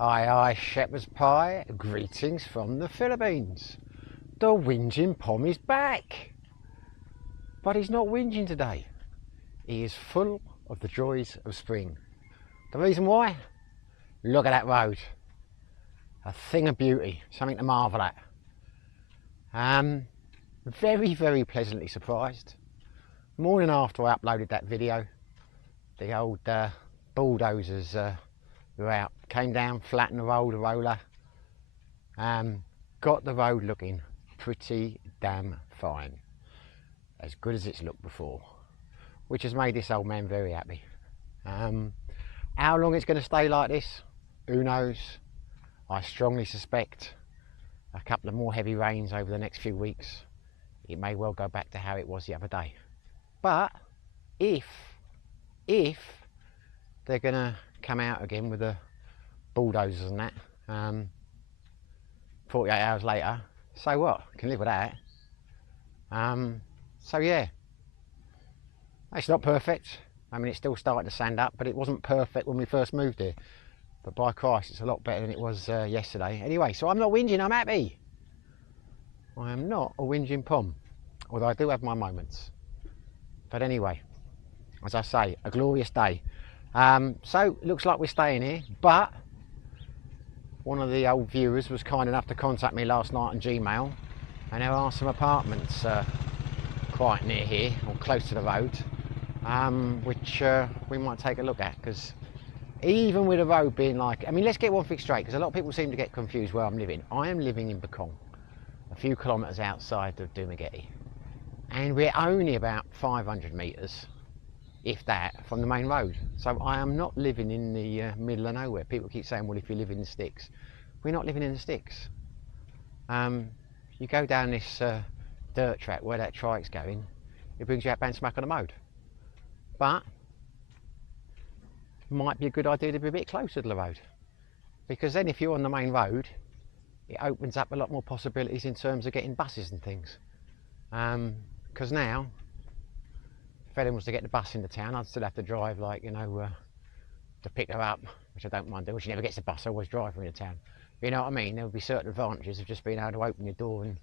Aye, aye, shepherd's pie, greetings from the Philippines. The whinging Pom is back. But he's not whinging today. He is full of the joys of spring. The reason why? Look at that road. A thing of beauty, something to marvel at. Very, very pleasantly surprised. Morning after I uploaded that video, the old bulldozers were out, came down, flattened the road, a roller, got the road looking pretty damn fine, as good as it's looked before, which has made this old man very happy. How long it's going to stay like this, who knows? I strongly suspect a couple of more heavy rains over the next few weeks, it may well go back to how it was the other day. But if they're going to come out again with the bulldozers and that 48 hours later, so what? Can live with that. So yeah, it's not perfect. I mean, it's still starting to sand up, but it wasn't perfect when we first moved here. But by Christ, it's a lot better than it was yesterday. Anyway, so I'm not whinging, I'm happy. I am not a whinging Pom, although I do have my moments. But anyway, as I say, a glorious day. So it looks like we're staying here, but one of the old viewers was kind enough to contact me last night on Gmail, and there are some apartments quite near here, or close to the road, which we might take a look at, because even with the road being like, I mean, let's get one thing straight, because a lot of people seem to get confused where I'm living. I am living in Bekong, a few kilometres outside of Dumaguete, and we're only about 500 metres, if that, from the main road. So I am not living in the middle of nowhere. People keep saying, well, if you live in the sticks. We're not living in the sticks. You go down this dirt track where that trike's going, it brings you out bang smack on the road. But might be a good idea to be a bit closer to the road, because then if you're on the main road, it opens up a lot more possibilities in terms of getting buses and things. Because now, if anyone was to get the bus into town, I'd still have to drive, like, you know, to pick her up, which I don't mind doing. She never gets the bus, I always drive her into town. You know what I mean? There would be certain advantages of just being able to open your door and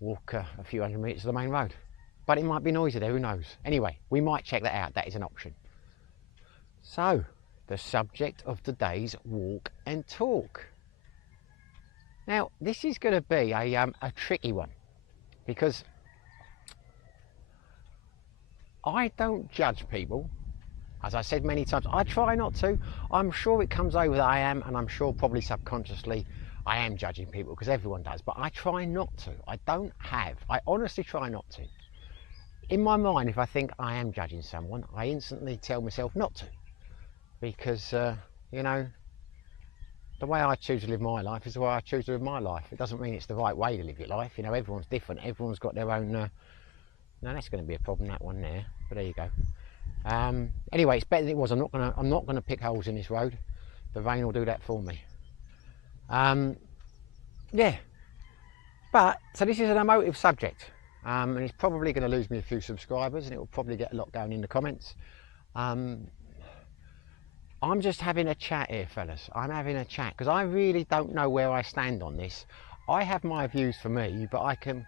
walk a few hundred metres to the main road. But it might be noisy there, who knows? Anyway, we might check that out, that is an option. So, the subject of today's walk and talk. Now, this is going to be a tricky one, because I don't judge people. As I said many times, I try not to. I'm sure it comes over that I am, and I'm sure probably subconsciously I am judging people, because everyone does, but I try not to. I honestly try not to. In my mind, if I think I am judging someone, I instantly tell myself not to, because you know, the way I choose to live my life is the way I choose to live my life. It doesn't mean it's the right way to live your life. You know, everyone's different, everyone's got their own no, that's going to be a problem, that one there, but there you go. Anyway, it's better than it was. I'm not gonna pick holes in this road. The rain will do that for me. Yeah, but so this is an emotive subject, and it's probably going to lose me a few subscribers, and it will probably get a lot going in the comments. I'm just having a chat here, fellas. I'm having a chat because I really don't know where I stand on this. I have my views for me, but I can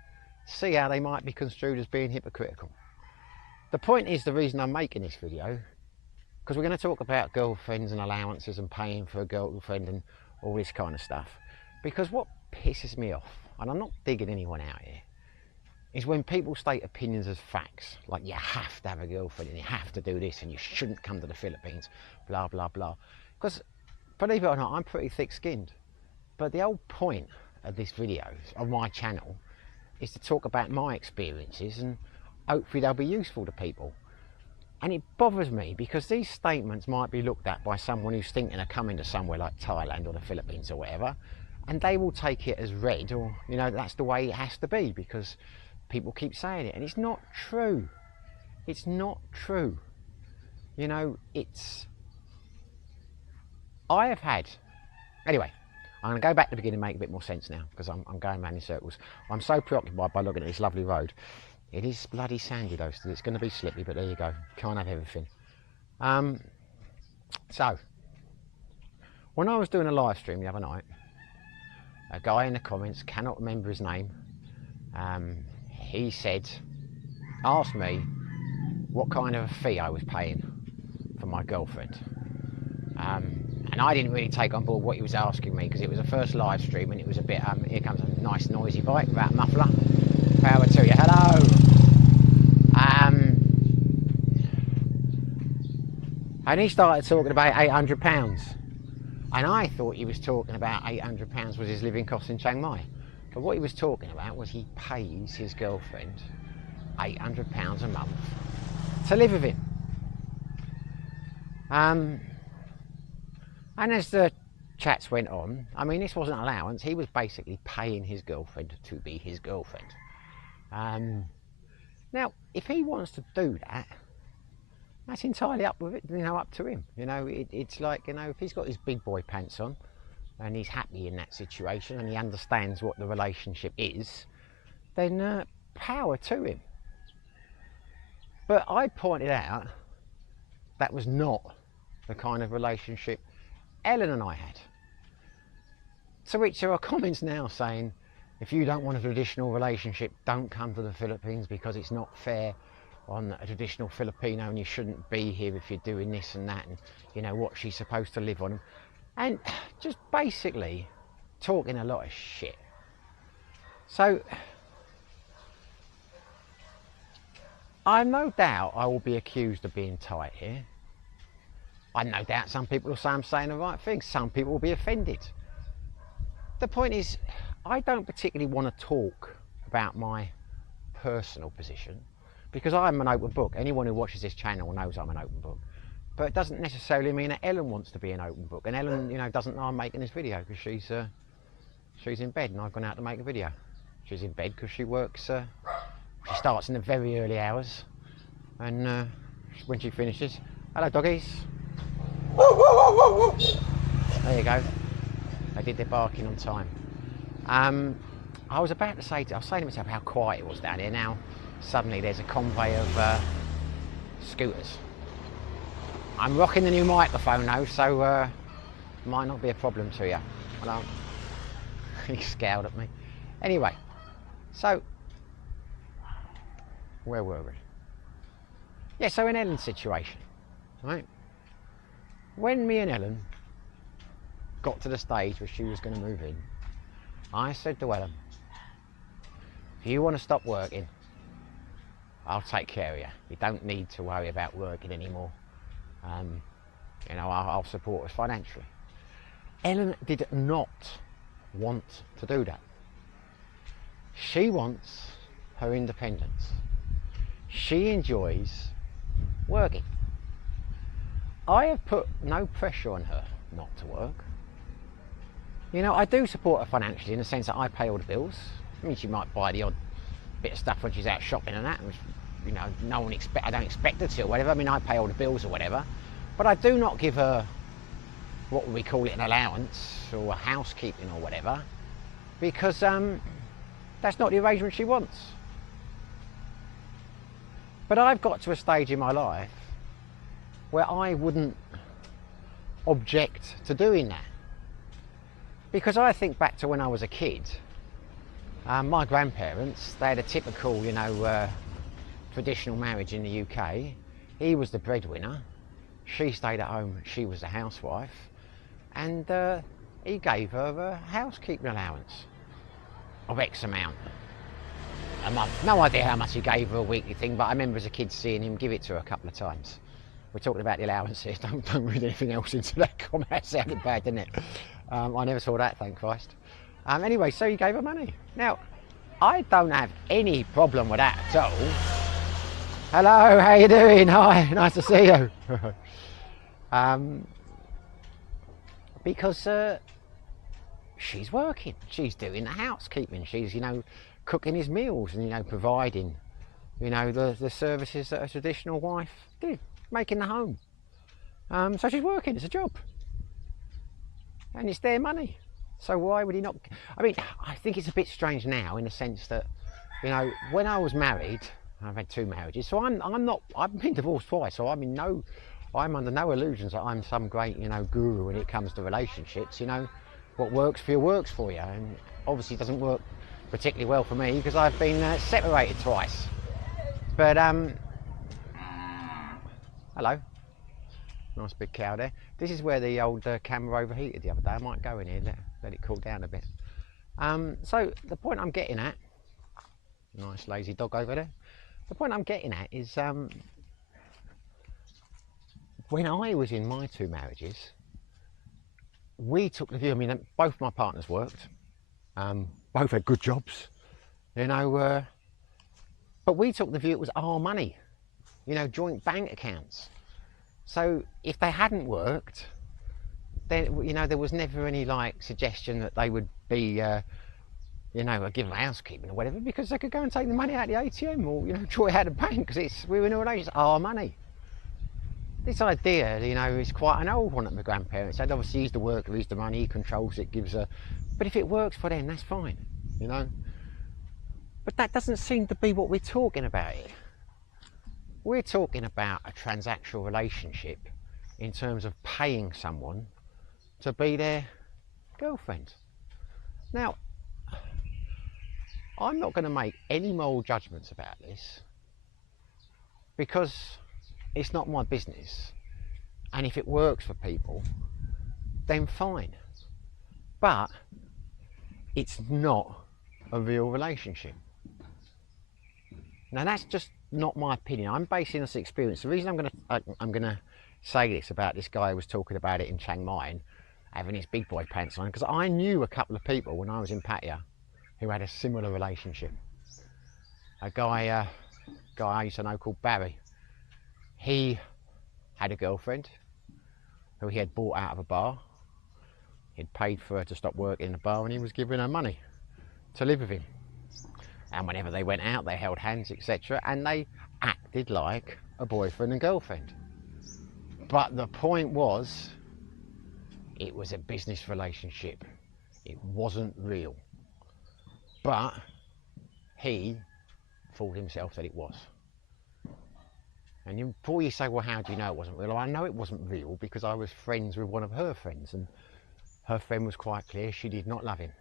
see how they might be construed as being hypocritical. The point is, the reason I'm making this video, because we're going to talk about girlfriends and allowances and paying for a girlfriend and all this kind of stuff. Because what pisses me off, and I'm not digging anyone out here, is when people state opinions as facts, like you have to have a girlfriend and you have to do this and you shouldn't come to the Philippines, blah blah blah. Because believe it or not, I'm pretty thick-skinned, but the whole point of this video, of my channel, is to talk about my experiences, and hopefully they'll be useful to people. And it bothers me because these statements might be looked at by someone who's thinking of coming to somewhere like Thailand or the Philippines or whatever, and they will take it as read, or you know, that's the way it has to be because people keep saying it, and it's not true. It's not true. You know, I have had, anyway, I'm going to go back to the beginning and make a bit more sense now, because I'm going around in circles. I'm so preoccupied by looking at this lovely road. It is bloody sandy though, so it's going to be slippy, but there you go. Can't have everything. So, When I was doing a live stream the other night, a guy in the comments, cannot remember his name, he asked me what kind of a fee I was paying for my girlfriend. And I didn't really take on board what he was asking me because it was a first live stream and it was a bit, here comes a nice noisy bike without a muffler. Power to you, hello! And he started talking about £800. And I thought he was talking about £800 was his living cost in Chiang Mai. But what he was talking about was he pays his girlfriend £800 a month to live with him. And as the chats went on, I mean, this wasn't allowance, he was basically paying his girlfriend to be his girlfriend. Now, if he wants to do that, that's entirely up with it, up to him. It's like, if he's got his big boy pants on and he's happy in that situation and he understands what the relationship is, then power to him. But I pointed out that was not the kind of relationship Ellen and I had. To which there are comments now saying, if you don't want a traditional relationship, don't come to the Philippines because it's not fair on a traditional Filipino and you shouldn't be here if you're doing this and that, and what she's supposed to live on. And just basically talking a lot of shit. So I'm no doubt I will be accused of being tight here. I'm no doubt some people will say I'm saying the right thing. Some people will be offended. The point is, I don't particularly want to talk about my personal position because I'm an open book. Anyone who watches this channel knows I'm an open book. But it doesn't necessarily mean that Ellen wants to be an open book. And Ellen, doesn't know I'm making this video because she's in bed and I've gone out to make a video. She's in bed because she works, she starts in the very early hours. And when she finishes, hello doggies. There you go. They did their barking on time. I was about to say, I was saying to myself how quiet it was down here. Now, suddenly there's a convoy of scooters. I'm rocking the new microphone though, so might not be a problem to you. Hello. He scowled at me. Anyway, so where were we? Yeah, so in Ellen's situation, right? When me and Ellen got to the stage where she was going to move in, I said to Ellen, if you want to stop working, I'll take care of you. You don't need to worry about working anymore. I'll support us financially. Ellen did not want to do that. She wants her independence. She enjoys working. I have put no pressure on her not to work. I do support her financially in the sense that I pay all the bills. I mean, she might buy the odd bit of stuff when she's out shopping and that, and, I don't expect her to or whatever. I mean, I pay all the bills or whatever, but I do not give her, what would we call it, an allowance or housekeeping or whatever, because that's not the arrangement she wants. But I've got to a stage in my life where I wouldn't object to doing that. Because I think back to when I was a kid, my grandparents, they had a typical, traditional marriage in the UK. He was the breadwinner, she stayed at home, she was the housewife, and he gave her a housekeeping allowance of X amount a month. No idea how much he gave her a weekly thing, but I remember as a kid seeing him give it to her a couple of times. We're talking about the allowances, don't read anything else into that comment. That sounded bad, didn't it? I never saw that, thank Christ. Anyway, so he gave her money. Now, I don't have any problem with that at all. Hello, how you doing? Hi, nice to see you. Because she's working, she's doing the housekeeping, she's, cooking his meals and, providing, the services that a traditional wife did, making the home. So she's working, it's a job. And it's their money. So why would he not? I mean, I think it's a bit strange now in the sense that, when I was married, I've had 2 marriages, so I've been divorced twice, so I'm in no I'm under no illusions that I'm some great, guru when it comes to relationships. What works for you, and obviously it doesn't work particularly well for me because I've been separated twice. But hello, nice big cow there. This is where the old camera overheated the other day. I might go in here, let it cool down a bit. So the point I'm getting at, nice lazy dog over there. The point I'm getting at is when I was in my 2 marriages, we took the view, both my partners worked, both had good jobs, but we took the view it was our money, joint bank accounts. So if they hadn't worked, then, there was never any suggestion that they would be, given housekeeping or whatever, because they could go and take the money out of the ATM or, draw it out of the bank because we were in a relationship, it's our money. This idea, is quite an old one at my grandparents. They'd obviously he's the worker, he's the money, he controls it, but if it works for them, that's fine, But that doesn't seem to be what we're talking about here. We're talking about a transactional relationship in terms of paying someone to be their girlfriend. Now, I'm not going to make any moral judgments about this because it's not my business, and if it works for people, then fine. But it's not a real relationship. Now that's just not my opinion. I'm basing this experience. The reason I'm gonna say this about this guy who was talking about it in Chiang Mai, having his big boy pants on, because I knew a couple of people when I was in Pattaya who had a similar relationship. A guy I used to know called Barry. He had a girlfriend who he had bought out of a bar. He'd paid for her to stop working in the bar and he was giving her money to live with him. And whenever they went out, they held hands, etc. And they acted like a boyfriend and girlfriend. But the point was, it was a business relationship. It wasn't real. But he fooled himself that it was. And before you say, well, how do you know it wasn't real? I know it wasn't real because I was friends with one of her friends, and her friend was quite clear she did not love him.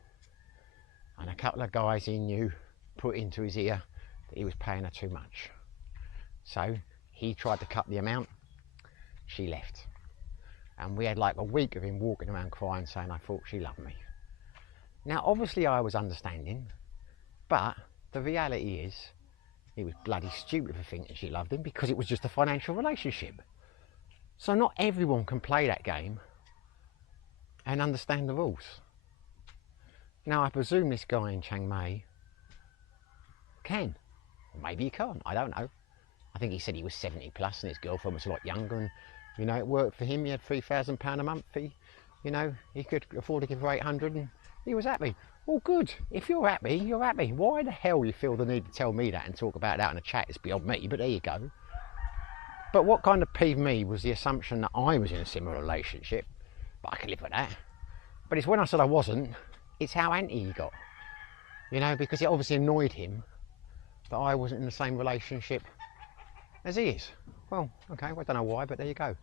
And a couple of guys he knew put into his ear that he was paying her too much. So he tried to cut the amount, she left. And we had a week of him walking around crying, saying, I thought she loved me. Now, obviously I was understanding, but the reality is, he was bloody stupid for thinking she loved him because it was just a financial relationship. So not everyone can play that game and understand the rules. Now I presume this guy in Chiang Mai can. Or maybe he can't, I don't know. I think he said he was 70 plus and his girlfriend was a lot younger, and it worked for him. He had £3,000 a month. He could afford to give her 800 and he was happy. Well, good. If you're happy, you're happy. Why the hell you feel the need to tell me that and talk about that in a chat is beyond me, but there you go. But what kind of peeved me was the assumption that I was in a similar relationship, but I can live with that. But it's when I said I wasn't, it's how anti he got. Because it obviously annoyed him that I wasn't in the same relationship as he is. Well, okay, I don't know why, but there you go.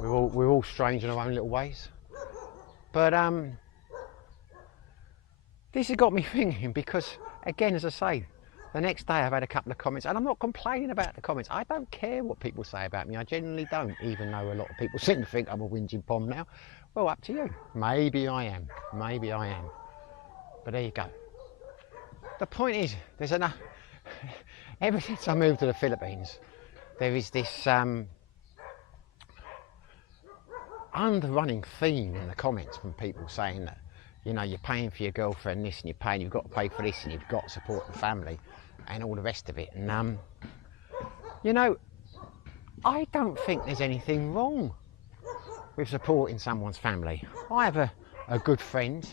We're all strange in our own little ways. But this has got me thinking because, again, as I say, the next day I've had a couple of comments, and I'm not complaining about the comments. I don't care what people say about me. I genuinely don't, even though a lot of people seem to think I'm a whinging pom now. Well, up to you. Maybe I am. Maybe I am. But there you go. The point is, there's enough. Ever since I moved to the Philippines, there is this underrunning theme in the comments from people saying that, you're paying for your girlfriend this, and you've got to pay for this, and you've got to support the family, and all the rest of it. And I don't think there's anything wrong with supporting someone's family. I have a good friend.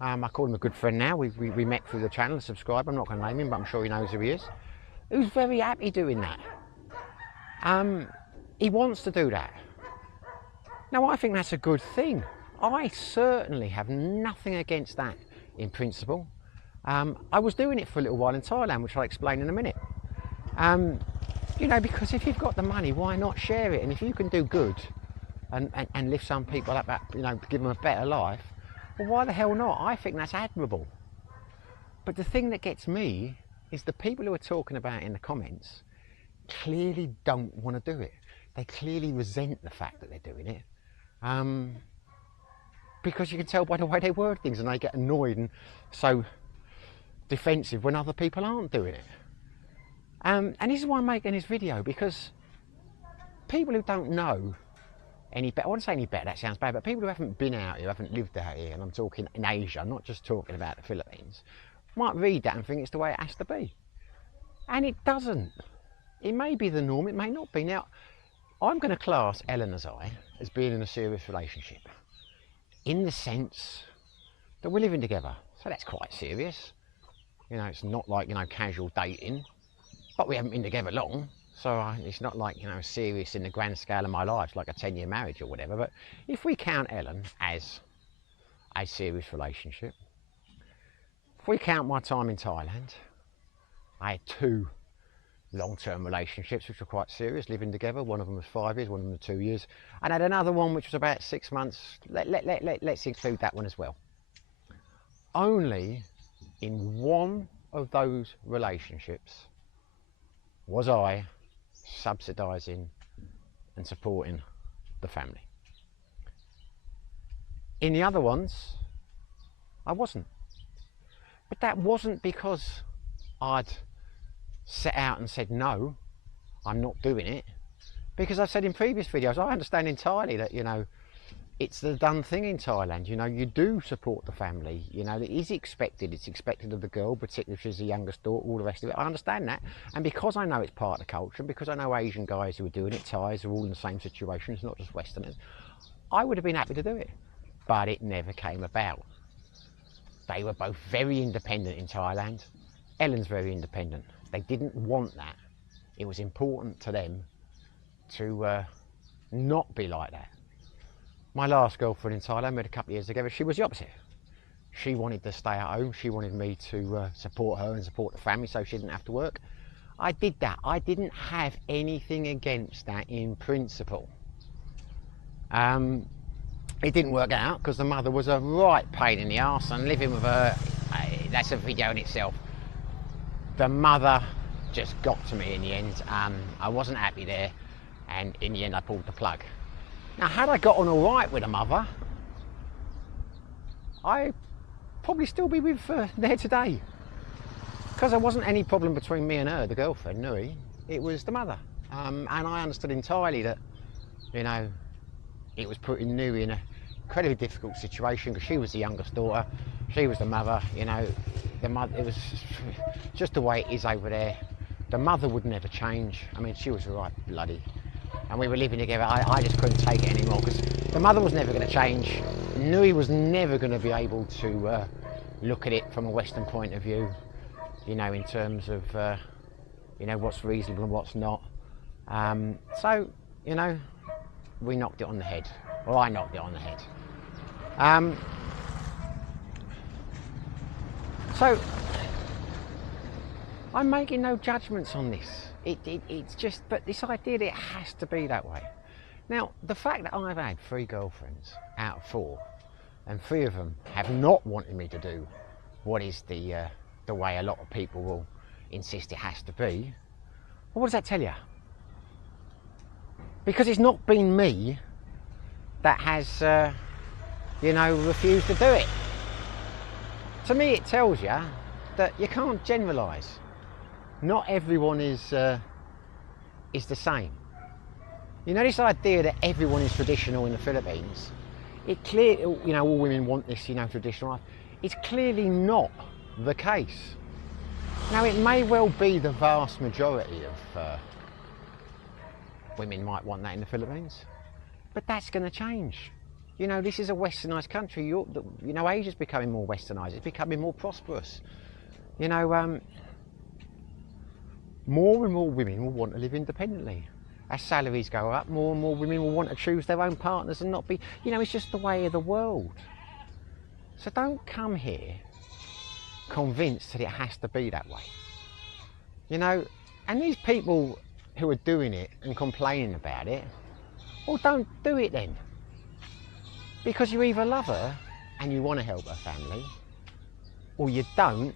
I call him a good friend now. We met through the channel, subscribe. I'm not going to name him, but I'm sure he knows who he is. Who's very happy doing that. He wants to do that. Now, I think that's a good thing. I certainly have nothing against that in principle. I was doing it for a little while in Thailand, which I'll explain in a minute. You know, because if you've got the money, why not share it? And if you can do good and lift some people up, you know, give them a better life, well, why the hell not? I think that's admirable. But the thing that gets me is the people who are talking about it in the comments clearly don't want to do it. They clearly resent the fact that they're doing it. Because you can tell by the way they word things, and they get annoyed and so defensive when other people aren't doing it. And this is why I'm making this video, because people who don't know any better, I wouldn't say any better, that sounds bad, but people who haven't been out here, haven't lived out here, and I'm talking in Asia, I'm not just talking about the Philippines, might read that and think it's the way it has to be. And it doesn't. It may be the norm, it may not be. Now, I'm going to class Ellen as being in a serious relationship, in the sense that we're living together. So that's quite serious. You know, it's not like, you know, casual dating, but we haven't been together long. So it's not like, you know, serious in the grand scale of my life, like a 10-year marriage or whatever. But if we count Ellen as a serious relationship, if we count my time in Thailand, I had 2 long-term relationships which were quite serious, living together. One of them was 5 years, one of them was 2 years, and I had another one which was about 6 months. Let's include that one as well. Only in one of those relationships was I subsidising and supporting the family. In the other ones, I wasn't. But that wasn't because I'd set out and said, no, I'm not doing it. Because I've said in previous videos, I understand entirely that, you know, it's the done thing in Thailand. You know, you do support the family. You know, it is expected. It's expected of the girl, particularly if she's the youngest daughter, all the rest of it. I understand that. And because I know it's part of the culture, and because I know Asian guys who are doing it, Thais are all in the same situation, it's not just Westerners, I would have been happy to do it. But it never came about. They were both very independent in Thailand. Ellen's very independent. They didn't want that. It was important to them to not be like that. My last girlfriend in Thailand, we had a couple of years together, she was the opposite. She wanted to stay at home. She wanted me to support her and support the family so she didn't have to work. I did that. I didn't have anything against that in principle. It didn't work out because the mother was a right pain in the arse, and living with her, that's a video in itself. The mother just got to me in the end. I wasn't happy there, and in the end I pulled the plug. Now, had I got on all right with the mother, I'd probably still be with there today. Because there wasn't any problem between me and her, the girlfriend, Nui. It was the mother. And I understood entirely that, you know, it was putting Nui in an incredibly difficult situation because she was the youngest daughter, she was the mother, you know. The mother, it was just the way it is over there. The mother would never change. I mean, she was right bloody. And we were living together. I just couldn't take it anymore because the mother was never going to change. Nui was never going to be able to look at it from a Western point of view, you know, in terms of, you know, what's reasonable and what's not. So, you know, we knocked it on the head. Or I knocked it on the head. So, I'm making no judgments on this. It's just, but this idea that it has to be that way. Now, the fact that I've had 3 girlfriends out of 4, and 3 of them have not wanted me to do what is the way a lot of people will insist it has to be, well, what does that tell you? Because it's not been me that has, you know, refused to do it. To me, it tells you that you can't generalise. Not everyone is the same. You know, this idea that everyone is traditional in the Philippines, it clearly, you know, all women want this, you know, traditional life. It's clearly not the case. Now, it may well be the vast majority of women might want that in the Philippines, but that's going to change. You know, this is a westernised country. You know, Asia's becoming more westernised. It's becoming more prosperous. You know, more and more women will want to live independently. As salaries go up, more and more women will want to choose their own partners and not be, you know, it's just the way of the world. So don't come here convinced that it has to be that way. You know, and these people who are doing it and complaining about it, well, don't do it then. Because you either love her and you want to help her family, or you don't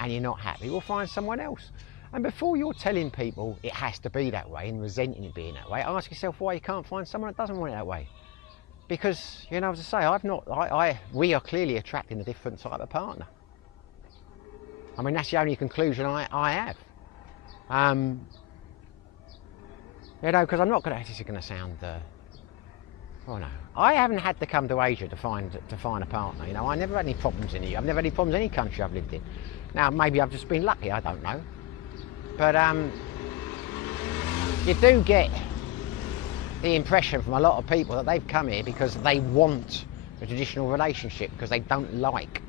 and you're not happy, we'll find someone else. And before you're telling people it has to be that way and resenting it being that way, ask yourself why you can't find someone that doesn't want it that way. Because, you know, as I say, we are clearly attracting a different type of partner. I mean, that's the only conclusion I have. You know, because I'm not going to, this is going to sound, oh no, I haven't had to come to Asia to find a partner. You know, I never had any problems in here. I've never had any problems in any country I've lived in. Now, maybe I've just been lucky, I don't know. But you do get the impression from a lot of people that they've come here because they want a traditional relationship, because they don't like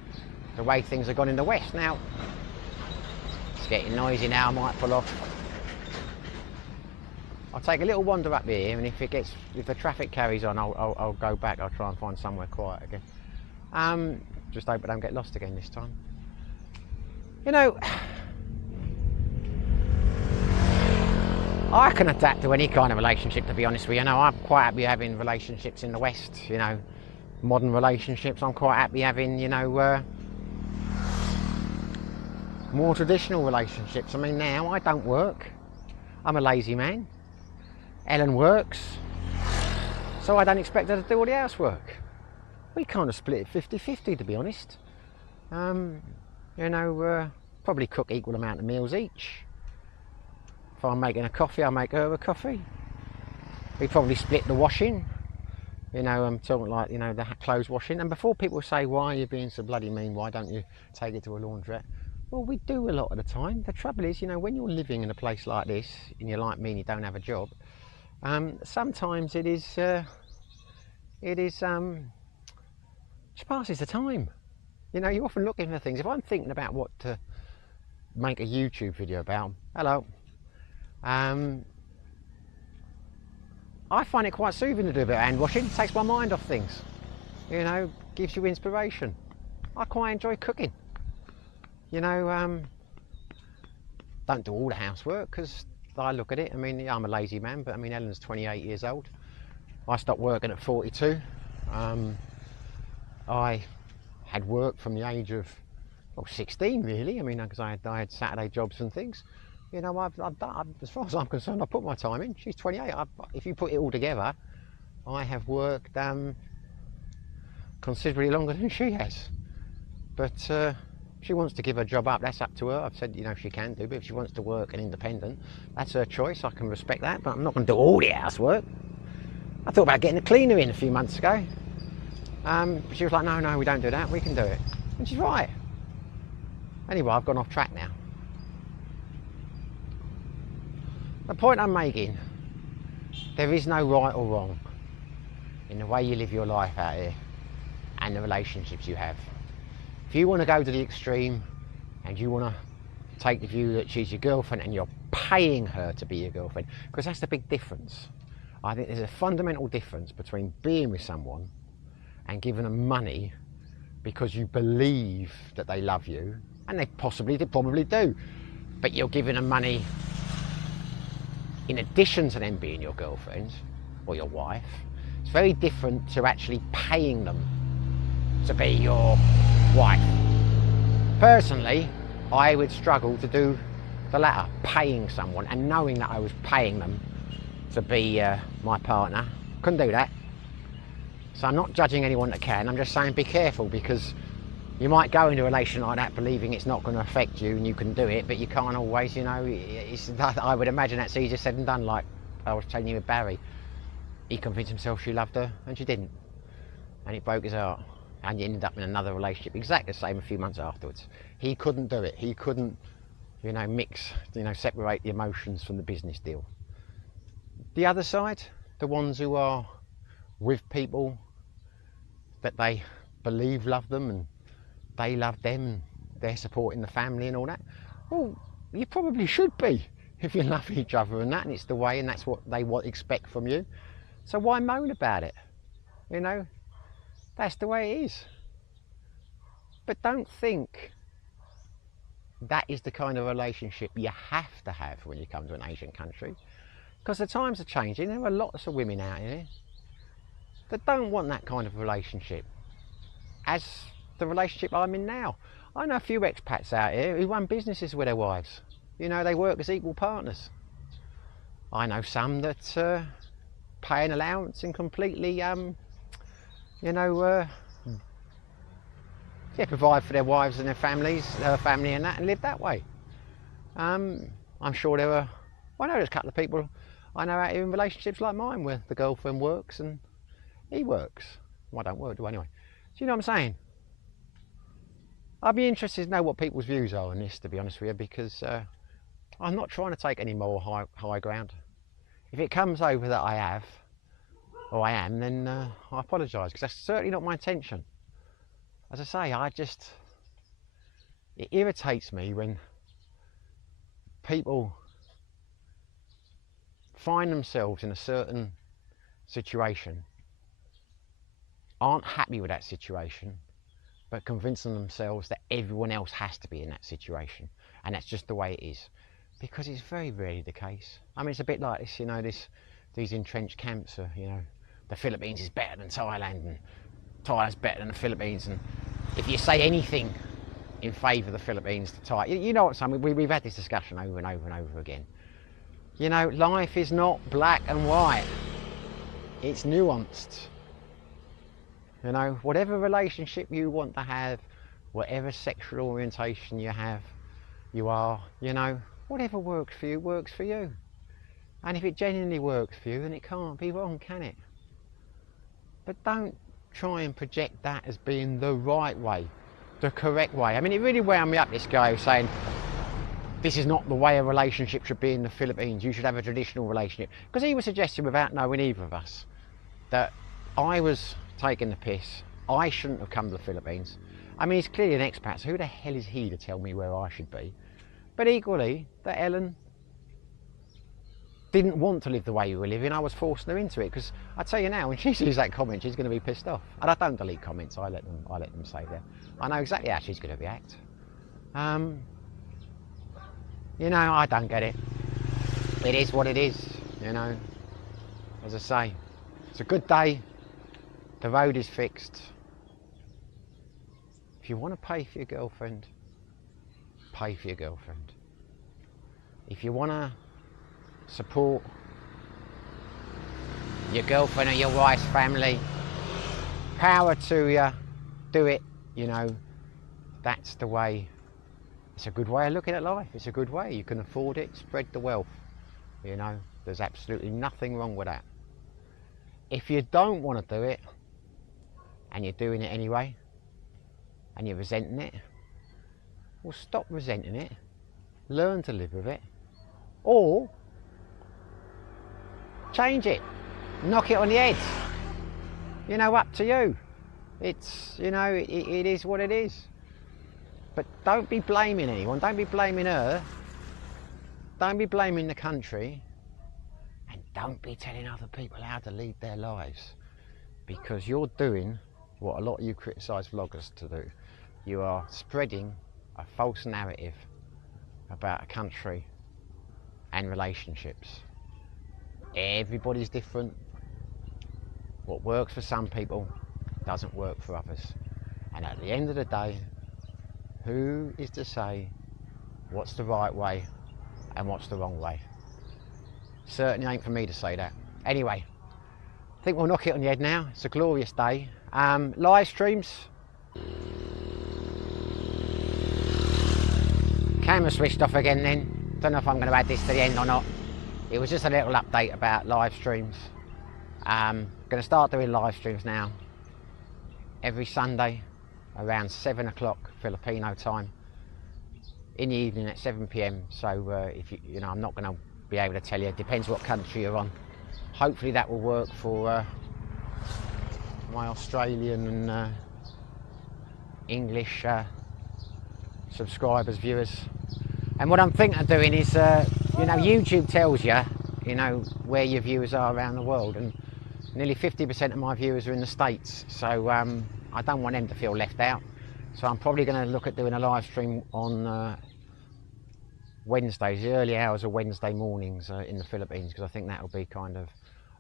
the way things have gone in the West. Now, it's getting noisy now, I might pull off. I'll take a little wander up here, and if the traffic carries on, I'll go back. I'll try and find somewhere quiet again. Just hope I don't get lost again this time. You know, I can adapt to any kind of relationship, to be honest with you. You know, I'm quite happy having relationships in the West, you know, modern relationships. I'm quite happy having, you know, more traditional relationships. I mean, now I don't work. I'm a lazy man. Ellen works, so I don't expect her to do all the housework. We kind of split it 50-50, to be honest. You know, probably cook equal amount of meals each. If I'm making a coffee, I'll make her a coffee. We probably split the washing. You know, I'm talking like, you know, the clothes washing. And before people say, why are you being so bloody mean? Why don't you take it to a laundrette? Well, we do a lot of the time. The trouble is, you know, when you're living in a place like this, and you're like me and you don't have a job, sometimes it just passes the time. You know, you're often looking for things. If I'm thinking about what to make a YouTube video about, hello, I find it quite soothing to do a bit of hand washing. It takes my mind off things. You know, gives you inspiration. I quite enjoy cooking. You know, don't do all the housework because I look at it. I mean, I'm a lazy man, but I mean, Ellen's 28 years old. I stopped working at 42. I had work from the age of 16, really. I mean, because I had Saturday jobs and things. You know, I've done, as far as I'm concerned, I put my time in. She's 28. If you put it all together, I have worked considerably longer than she has. But if she wants to give her job up, that's up to her. I've said, you know, she can do, but if she wants to work and independent, that's her choice. I can respect that, but I'm not going to do all the housework. I thought about getting a cleaner in a few months ago. She was like, no, we don't do that. We can do it. And she's right. Anyway, I've gone off track now. The point I'm making, there is no right or wrong in the way you live your life out here and the relationships you have. If you want to go to the extreme and you want to take the view that she's your girlfriend and you're paying her to be your girlfriend, because that's the big difference. I think there's a fundamental difference between being with someone and giving them money because you believe that they love you, and they probably do, but you're giving them money in addition to them being your girlfriend or your wife. It's very different to actually paying them to be your wife. Personally, I would struggle to do the latter, paying someone and knowing that I was paying them to be my partner. Couldn't do that. So I'm not judging anyone that can, I'm just saying be careful, because you might go into a relation like that believing it's not going to affect you and you can do it, but you can't always, you know. I would imagine that's easier said than done. Like I was telling you with Barry, he convinced himself she loved her and she didn't, and it broke his heart, and he ended up in another relationship exactly the same a few months afterwards. He couldn't do it. He couldn't, you know, separate the emotions from the business deal. The other side, the ones who are with people that they believe love them and they love them and they're supporting the family and all that, well, you probably should be if you love each other and that, and it's the way and that's what they expect from you. So why moan about it? You know, that's the way it is. But don't think that is the kind of relationship you have to have when you come to an Asian country. Because the times are changing. There are lots of women out here that don't want that kind of relationship as the relationship I'm in now. I know a few expats out here who run businesses with their wives. You know, they work as equal partners. I know some that pay an allowance and completely, you know, yeah, provide for their wives and their families, her family and that, and live that way. I'm sure there are, I know there's a couple of people I know out here in relationships like mine where the girlfriend works and he works. Well, I don't work, do I, anyway? Do you know what I'm saying? I'd be interested to know what people's views are on this, to be honest with you, because I'm not trying to take any more high ground. If it comes over that I have, or I am, then I apologise, because that's certainly not my intention. As I say, it irritates me when people find themselves in a certain situation, aren't happy with that situation, but convincing themselves that everyone else has to be in that situation, and that's just the way it is, because it's very rarely the case. I mean, it's a bit like this, you know, these entrenched camps are, you know, the Philippines is better than Thailand, and Thailand's better than the Philippines, and if you say anything in favour of the Philippines to Thai, you know what I'm saying, we've had this discussion over and over and over again. You know, life is not black and white, it's nuanced. You know, whatever relationship you want to have, whatever sexual orientation you are, you know, whatever works for you. And if it genuinely works for you, then it can't be wrong, can it? But don't try and project that as being the right way, the correct way. I mean, it really wound me up, this guy was saying, this is not the way a relationship should be in the Philippines, you should have a traditional relationship. Because he was suggesting, without knowing either of us, that I was taking the piss, I shouldn't have come to the Philippines. I mean, he's clearly an expat, so who the hell is he to tell me where I should be? But equally, that Ellen didn't want to live the way we were living, I was forcing her into it, because I tell you now, when she sees that comment, she's going to be pissed off. And I don't delete comments, I let them say that. I know exactly how she's going to react. You know, I don't get it. It is what it is, you know. As I say, it's a good day. The road is fixed. If you want to pay for your girlfriend, pay for your girlfriend. If you want to support your girlfriend or your wife's family, power to you, do it, you know. That's the way. It's a good way of looking at life. It's a good way. You can afford it, spread the wealth, you know. There's absolutely nothing wrong with that. If you don't want to do it, and you're doing it anyway, and you're resenting it, well, stop resenting it, learn to live with it, or change it, knock it on the head. You know, up to you. It's, you know, it is what it is. But don't be blaming anyone, don't be blaming her, don't be blaming the country, and don't be telling other people how to lead their lives, because you're doing what a lot of you criticise vloggers to do. You are spreading a false narrative about a country and relationships. Everybody's different. What works for some people doesn't work for others. And at the end of the day, who is to say what's the right way and what's the wrong way? Certainly ain't for me to say that. Anyway, I think we'll knock it on the head now. It's a glorious day. Live streams. Camera switched off again then. Don't know if I'm going to add this to the end or not. It was just a little update about live streams. Going to start doing live streams now. Every Sunday around 7 o'clock Filipino time. In the evening at 7 PM. So if you know, I'm not going to be able to tell you. It depends what country you're on. Hopefully that will work for my Australian and English subscribers, viewers. And what I'm thinking of doing is, you know, YouTube tells you, you know, where your viewers are around the world, and nearly 50% of my viewers are in the States, so I don't want them to feel left out. So I'm probably going to look at doing a live stream on Wednesdays, the early hours of Wednesday mornings in the Philippines, because I think that'll be kind of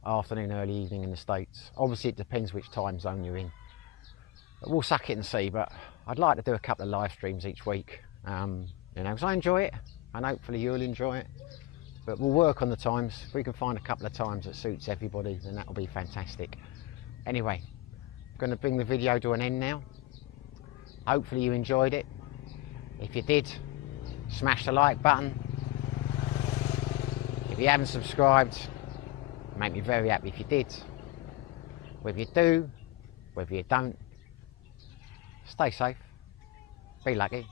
afternoon, early evening in the States. Obviously it depends which time zone you're in. But we'll suck it and see, but I'd like to do a couple of live streams each week, you know, because I enjoy it, and hopefully you'll enjoy it. But we'll work on the times. If we can find a couple of times that suits everybody, then that'll be fantastic. Anyway, I'm going to bring the video to an end now. Hopefully you enjoyed it. If you did, smash the like button. If you haven't subscribed, make me very happy if you did. Whether you do, whether you don't, stay safe, be lucky.